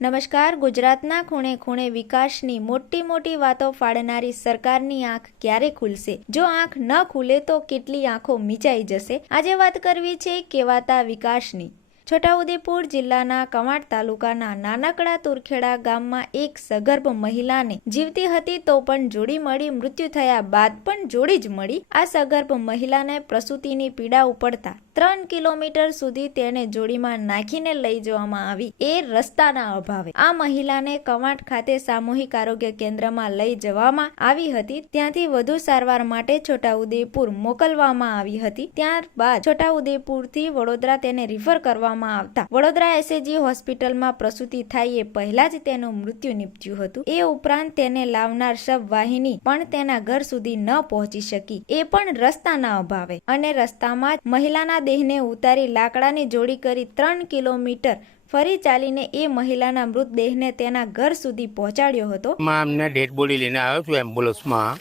નમસ્કાર. ગુજરાતના ખૂણે ખૂણે વિકાસની મોટી મોટી વાતો ફાડનારી સરકારની આંખ ક્યારે ખુલશે? જો આંખ ન ખુલે તો કેટલી આંખો મીચાઈ જશે? આજે વાત કરવી છે કહેવાતા વિકાસની. છોટાઉદેપુર જિલ્લાના કવાંટ તાલુકાના નાનકડા તુરખેડા ગામમાં એક સગર્ભ મહિલાને જીવતી હતી તો પણ જોડી મળી મૃત્યુ થયા બાદ પણ જોડી જ મળી. આ સગર્ભ મહિલાને પ્રસૂતિની પીડા ઉપડતા 3 કિલોમીટર સુધી તેને જોડીમાં નાખીને લઈ જવામાં આવી, એ રસ્તાના અભાવે. આ મહિલાને કવાંટ ખાતે સામૂહિક આરોગ્ય કેન્દ્રમાં લઈ જવામાં આવી હતી. ત્યાંથી વધુ સારવાર માટે છોટાઉદેપુર મોકલવામાં આવી હતી. ત્યારબાદ છોટાઉદેપુરથી વડોદરા તેને રિફર કરવામાં આવતા વડોદરા એસએજી હોસ્પિટલમાં પ્રસૂતિ થાય એ પહેલા જ તેનું મૃત્યુ નીપજ્યું હતું. એ ઉપરાંત તેને લાવનાર શબ વાહિની પણ તેના ઘર સુધી ન પહોંચી શકી, એ પણ રસ્તાના અભાવે. અને રસ્તામાં જ મહિલાના દેહને ઉતારી લાકડાની જોડી કરી 3 કિલોમીટર ફરી ચાલીને એ મહિલાના મૃતદેહને તેના ઘર સુધી પહોંચાડ્યો હતો. અમને ડેડ બોડી લઈને આવ્યો છું એમ્બ્યુલન્સમાં,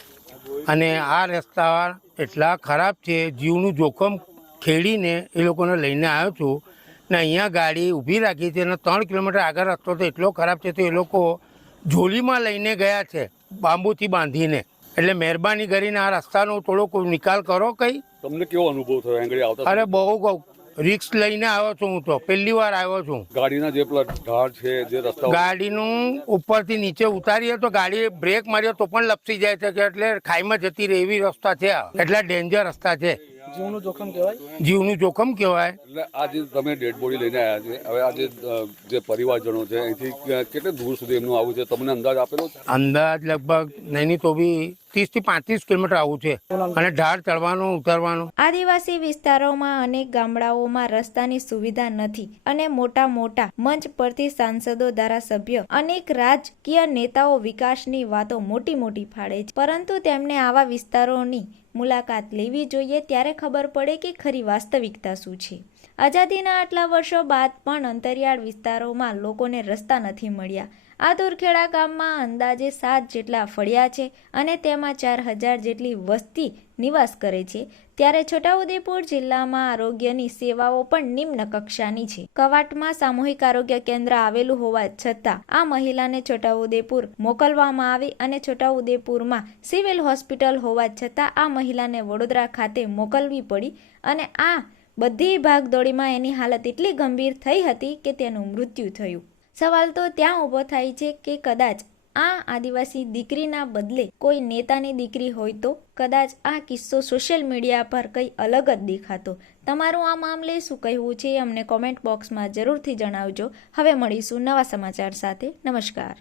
અને આ રસ્તા એટલા ખરાબ છે, જીવનું જોખમ ખેડીને એ લોકોને લઈને આવ્યો છું ને અહીંયા ગાડી ઊભી રાખી છે અને 3 કિલોમીટર આગળ રસ્તો તો એટલો ખરાબ છે તો એ લોકો જોલીમાં લઈને ગયા છે બાંબુથી બાંધીને. એટલે મહેરબાની કરીને આ રસ્તાનો થોડોક નિકાલ કરો. કઈ તમને કેવો અનુભવ થયો આગળ આવતા? અરે બહુ રિક્સ લઈને આવ્યો છું, હું તો પહેલી વાર આવ્યો છું. ગાડીના જે પેલા ઢાળ છે, જે રસ્તા ગાડીનું ઉપરથી નીચે ઉતારીએ તો ગાડી બ્રેક મારીએ તો પણ લપસી જાય છે, એટલે ખાઈમાં જતી રહે એવી રસ્તા છે. એટલા ડેન્જર રસ્તા છે, જીવનું જોખમ કહેવાય. જીવનું જોખમ કહેવાય. એટલે આજે તમે ડેડ બોડી લઈને આવ્યા છે, હવે આજે જે પરિવારજનો છે અહીંથી કેટલે દૂર સુધી એમનું આવું છે, તમને અંદાજ આપેલો છે? અંદાજ લગભગ નહીં તો બી 30 થી 35 કિલોમીટર આવું છે, અને ઢાળ ચડવાનું ઉતરવાનું. આદિવાસી વિસ્તારોમાં અનેક ગામડાઓમાં રસ્તાની સુવિધા નથી અને મોટા મોટા મંચ પરથી સાંસદો, ધારાસભ્ય, અનેક રાજકીય નેતાઓ વિકાસની વાતો મોટી મોટી ફાડે છે, પરંતુ તેમને આવા વિસ્તારોની મુલાકાત લેવી જોઈએ, ત્યારે ખબર પડે કે ખરી વાસ્તવિકતા શું છે. આઝાદીના આટલા વર્ષો બાદ પણ અંતરિયાળ વિસ્તારોમાં લોકોને રસ્તા નથી મળ્યા. આ તુરખેડા ગામમાં અંદાજે 7 જેટલા ફળિયા છે અને તેમાં 4000 જેટલી વસ્તી નિવાસ કરે છે. ત્યારે છોટાઉદેપુર જિલ્લામાં આરોગ્યની સેવાઓ પણ નિમ્ન કક્ષાની છે. કવાંટમાં સામૂહિક આરોગ્ય કેન્દ્ર આવેલું હોવા છતાં આ મહિલાને છોટાઉદેપુર મોકલવામાં આવી અને છોટાઉદેપુરમાં સિવિલ હોસ્પિટલ હોવા છતાં આ મહિલાને વડોદરા ખાતે મોકલવી પડી. અને આ બધી ભાગદોડીમાં એની હાલત એટલી ગંભીર થઈ હતી કે તેનું મૃત્યુ થયું. સવાલ તો ત્યાં ઊભો થાય છે કે કદાચ આ આદિવાસી દીકરીના બદલે કોઈ નેતાની દીકરી હોય તો કદાચ આ કિસ્સો સોશિયલ મીડિયા પર કંઈ અલગ જ દેખાતો. તમારું આ મામલે શું કહેવું છે અમને કોમેન્ટ બોક્સમાં જરૂરથી જણાવજો. હવે મળીશું નવા સમાચાર સાથે. નમસ્કાર.